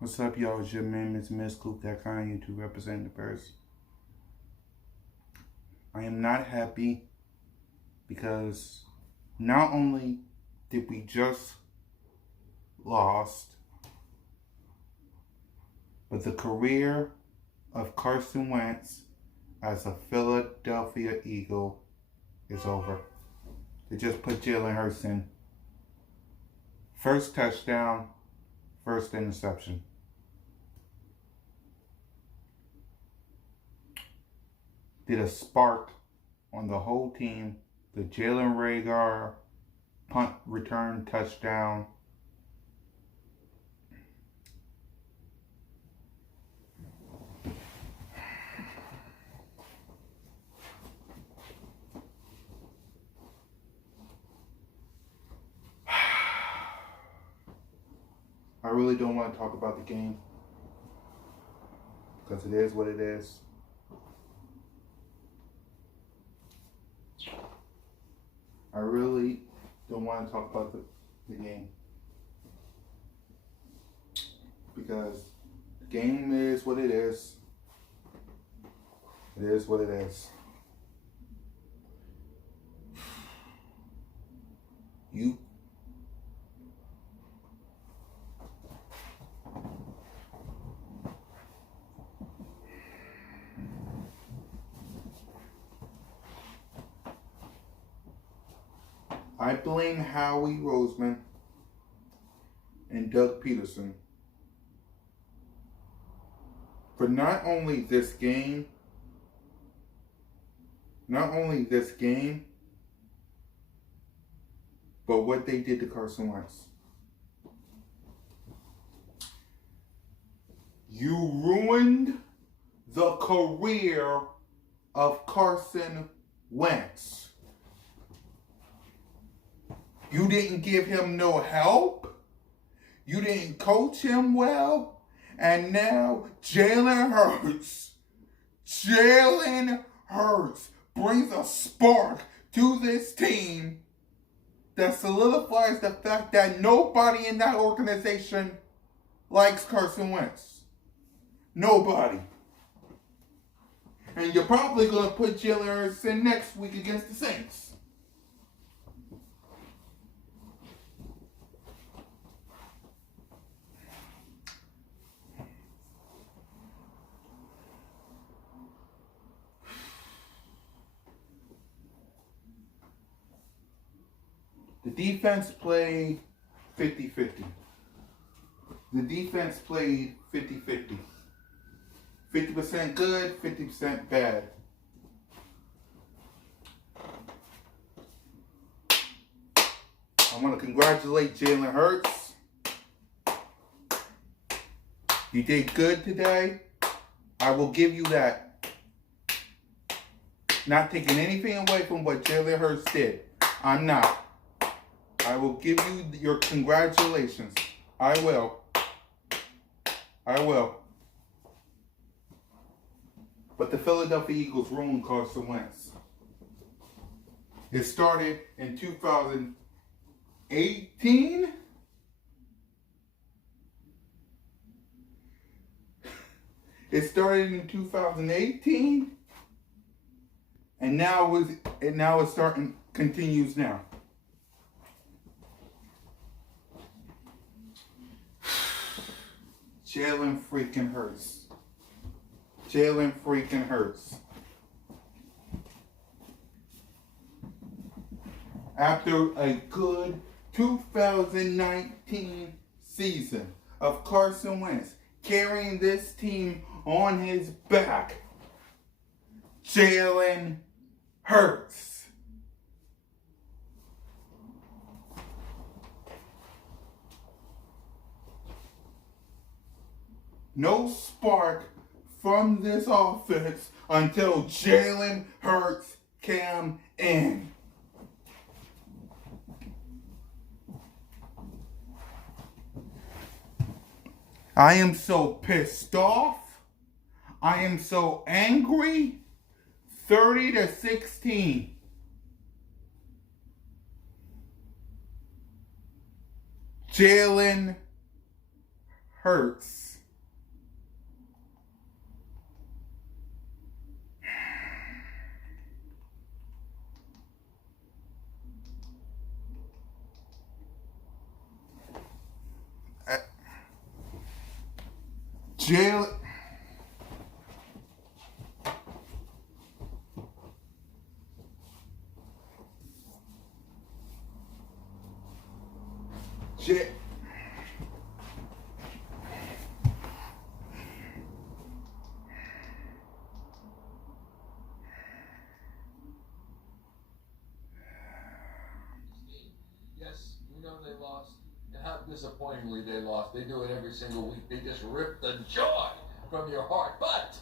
What's up, y'all? It's your man, Miss Coop.com, YouTube representing the Bears. I am not happy because not only did we just lost, but the career of Carson Wentz as a Philadelphia Eagle is over. They just put Jalen Hurts in. First touchdown, first interception. Did a spark on the whole team. The Jalen Reagor punt return touchdown. I really don't want to talk about the game because it is what it is. I really don't want to talk about the game because the game is what it is. It is what it is. I blame Howie Roseman and Doug Peterson for not only this game, but what they did to Carson Wentz. You ruined the career of Carson Wentz. You didn't give him no help. You didn't coach him well. And now Jalen Hurts brings a spark to this team that solidifies the fact that nobody in that organization likes Carson Wentz. Nobody. And you're probably going to put Jalen Hurts in next week against the Saints. The defense played 50-50. The defense played 50-50. 50% good, 50% bad. I want to congratulate Jalen Hurts. You did good today. I will give you that. Not taking anything away from what Jalen Hurts did. I'm not. I will give you your congratulations. I will. But the Philadelphia Eagles ruined Carson Wentz. It started in 2018. It started in 2018. And now it's continues now. Jalen freaking Hurts. After a good 2019 season of Carson Wentz carrying this team on his back, Jalen Hurts. No spark from this offense until Jalen Hurts came in. I am so pissed off. I am so angry. 30-16. Jalen Hurts Jalen. Yes, we know they lost, and how disappointingly they lost. They do it every single week. They just rip the joy from your heart. But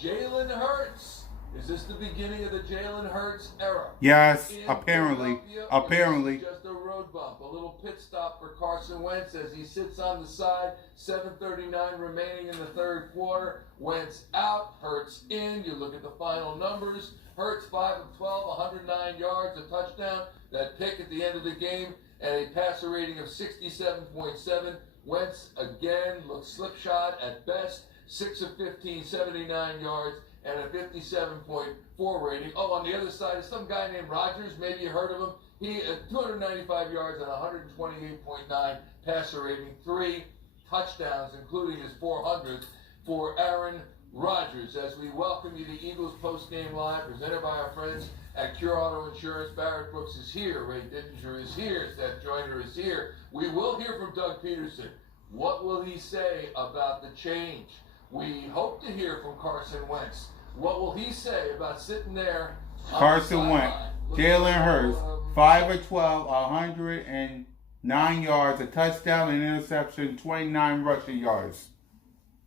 Jalen Hurts. Is this the beginning of the Jalen Hurts era? Yes, In apparently. Philadelphia, Apparently. just a road bump, a little pit stop for Carson Wentz as he sits on the side. 7:39 remaining in the third quarter. Wentz out, Hurts in. You look at the final numbers. Hurts 5 of 12, 109 yards, a touchdown. That pick at the end of the game, and a passer rating of 67.7. Wentz again looks slipshod at best. 6 of 15, 79 yards. And a 57.4 rating. Oh, on the other side is some guy named Rodgers. Maybe you heard of him. He had 295 yards and 128.9 passer rating. 3 touchdowns, including his 400th for Aaron Rodgers. As we welcome you to Eagles Postgame Live, presented by our friends at Cure Auto Insurance. Barrett Brooks is here. Ray Dittinger is here. Seth Joyner is here. We will hear from Doug Peterson. What will he say about the change? We hope to hear from Carson Wentz. What will he say about sitting there? Carson Wentz. Jalen Hurts. 5 of 12, 109 yards, a touchdown, an interception, 29 rushing yards.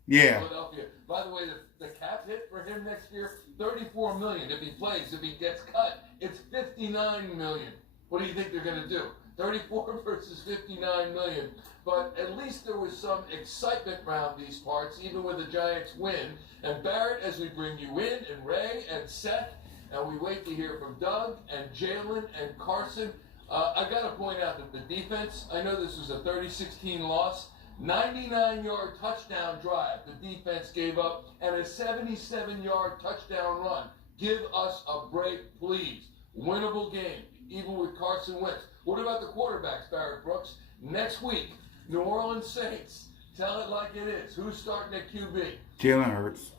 Yeah. Philadelphia. By the way, the cap hit for him next year, $34 million. If he plays, if he gets cut, it's $59 million. What do you think they're going to do? 34 versus 59 million. But at least there was some excitement around these parts, even with the Giants win. And Barrett, as we bring you in, and Ray and Seth, and we wait to hear from Doug and Jalen and Carson. I got to point out that the defense, I know this was a 30-16 loss, 99-yard touchdown drive the defense gave up, and a 77-yard touchdown run. Give us a break, please. Winnable game, even with Carson Wentz. What about the quarterbacks, Barrett Brooks? Next week, New Orleans Saints. Tell it like it is. Who's starting at QB? Jalen Hurts.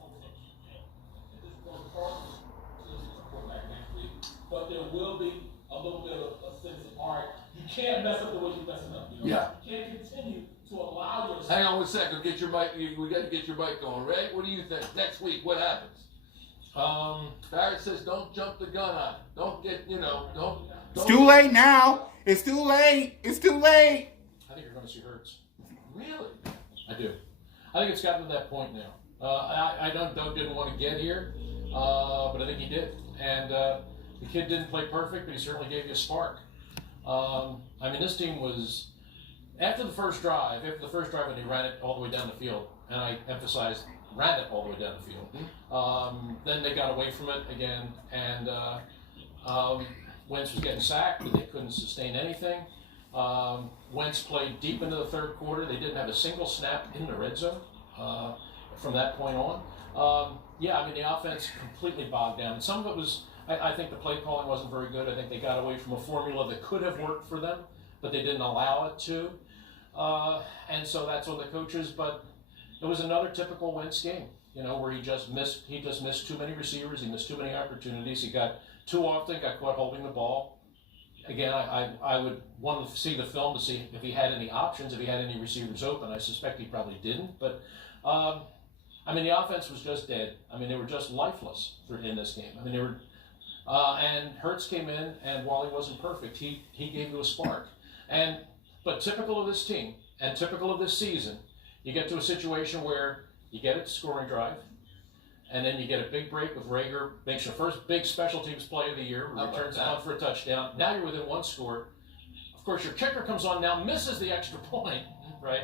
But there will be a little bit of a sense of art. You can't mess up the way you're messing up. You know? Yeah. You can't continue to allow yourself. Hang on 1 second. Get your mic. We got to get your mic going. Ray, what do you think? Next week, what happens? Barrett says don't jump the gun on it. Don't get, don't. It's too late now. It's too late. It's too late. I think you're going to see Hurts. Really? I do. I think it's gotten to that point now. I don't didn't want to get here, but I think he did. And the kid didn't play perfect, but he certainly gave you a spark. I mean, this team was, after the first drive when he ran it all the way down the field, and I emphasized ran it all the way down the field, then they got away from it again, and Wentz was getting sacked, but they couldn't sustain anything. Wentz played deep into the third quarter. They didn't have a single snap in the red zone from that point on. Yeah, I mean, the offense completely bogged down. And some of it was, I think the play calling wasn't very good. I think they got away from a formula that could have worked for them, but they didn't allow it to. And so that's on the coaches. But it was another typical Wentz game, where he just missed too many receivers. He missed too many opportunities. He got too often got caught holding the ball. Again, I would want to see the film to see if he had any options, if he had any receivers open. I suspect he probably didn't. But, I mean, the offense was just dead. I mean, they were just lifeless in this game. I mean, they were, and Hurts came in, and while he wasn't perfect, he gave you a spark. But typical of this team, and typical of this season, you get to a situation where you get a scoring drive, and then you get a big break with Rager, makes your first big special teams play of the year, returns it out for a touchdown. Now you're within one score. Of course, your kicker comes on now, misses the extra point, right?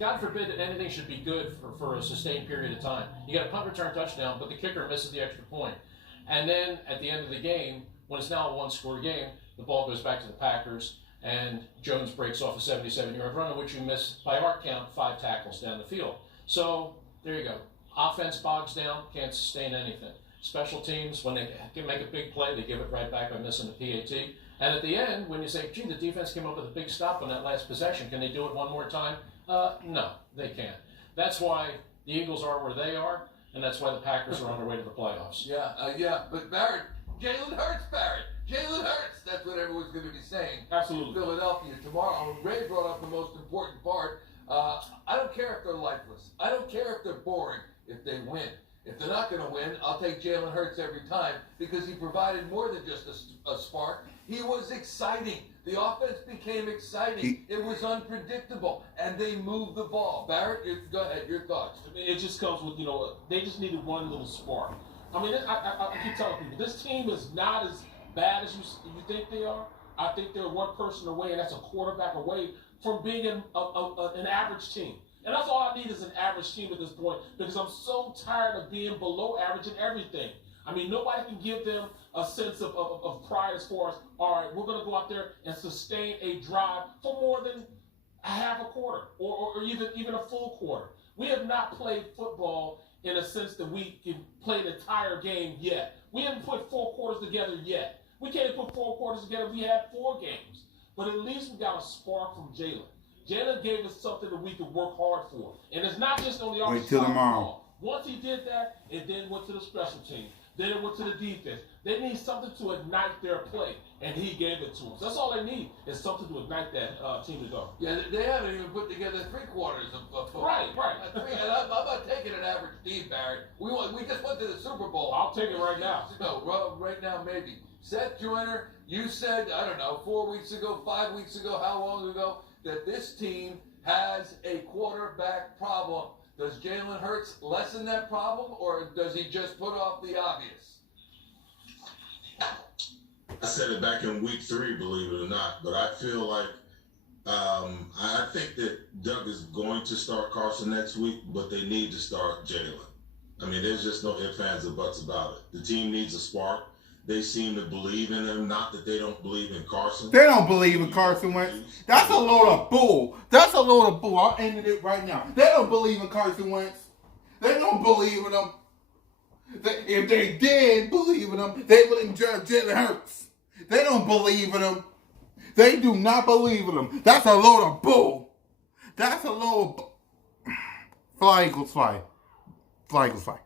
God forbid that anything should be good for a sustained period of time. You got a punt return touchdown, but the kicker misses the extra point. And then at the end of the game, when it's now a one-score game, the ball goes back to the Packers, and Jones breaks off a 77-yard run, in which you miss, by our count, 5 tackles down the field. So there you go. Offense bogs down, can't sustain anything. Special teams, when they can make a big play, they give it right back by missing the PAT. And at the end, when you say, gee, the defense came up with a big stop on that last possession, can they do it one more time? No, they can't. That's why the Eagles are where they are, and that's why the Packers are on their way to the playoffs. Yeah. But Barrett, Jalen Hurts, Barrett. Jalen Hurts. That's what everyone's going to be saying. Absolutely. Philadelphia tomorrow. Ray brought up the most important part. I don't care if they're lifeless. I don't care if they're boring if they win. If they're not going to win, I'll take Jalen Hurts every time because he provided more than just a spark. He was exciting. The offense became exciting. It was unpredictable, and they moved the ball. Barrett, go ahead. Your thoughts. It just comes with, they just needed one little spark. I mean, I keep telling people, this team is not as bad as you think they are. I think they're one person away, and that's a quarterback away from being an average team. And that's all I need is an average team at this point because I'm so tired of being below average in everything. I mean, nobody can give them a sense of pride as far as, all right, we're going to go out there and sustain a drive for more than a half a quarter or even a full quarter. We have not played football in a sense that we can play an entire game yet. We haven't put 4 quarters together yet. We can't put 4 quarters together. We had 4 games. But at least we got a spark from Jalen. Jalen gave us something that we could work hard for. And it's not just on the offensive side of the ball. Once he did that, it then went to the special team. Then it went to the defense. They need something to ignite their play, and he gave it to them. So that's all they need is something to ignite that team to go. Yeah, they haven't even put together 3 quarters of football. Right. And I'm not taking an average team, Barrett. We just went to the Super Bowl. I'll take it right now. No, right now maybe. Seth Joyner, you said, I don't know, 4 weeks ago, 5 weeks ago, how long ago, that this team has a quarterback problem. Does Jalen Hurts lessen that problem, or does he just put off the obvious? I said it back in week 3, believe it or not, but I feel like I think that Doug is going to start Carson next week, but they need to start Jalen. I mean, there's just no ifs, ands, or buts about it. The team needs a spark. They seem to believe in him. Not that they don't believe in Carson. They don't believe in Carson Wentz. That's a load of bull. That's a load of bull. I'll end it right now. They don't believe in Carson Wentz. They don't believe in him. If they did believe in him, they wouldn't judge Jalen Hurts. They don't believe in him. They do not believe in him. That's a load of bull. That's a load of bull. Fly Eagles fly. Fly Eagles fly.